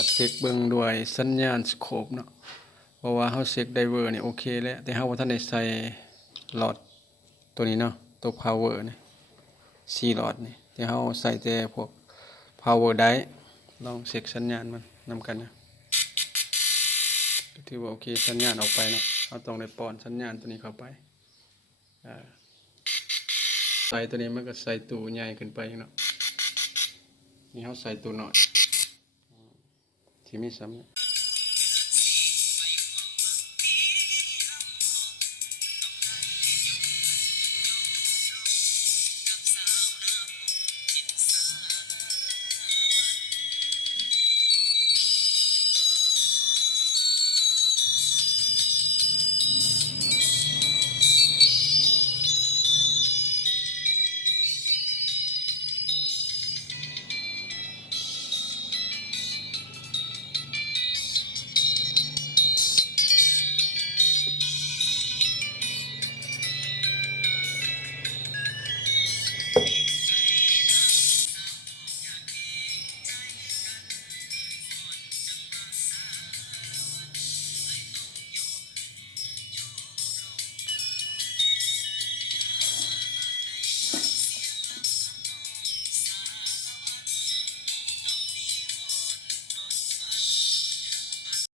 วัดเช็คเบิ่งด้วยสัญญาณสโคปเนาะเพราะว่าเฮาเช็คไดเวอร์นี่โอเคแล้วแต่เฮาบ่ทันได้ใส่หลอดตัวนี้เนาะตัว power นี่4หลอดนี่แต่เฮาใส่แต่พวก power ได้ลองเช็คสัญญาณมันนำกันนะถือว่าโอเคสัญญาณออกไปเนาะเฮาต้องได้ป้อนสัญญาณตัวนี้เข้าไปใส่ตัวนี้มันก็ใส่ตู้ใหญ่ขึ้นไปเนาะนี่เฮาใส่ตู้น้อยที่มีซ้ำ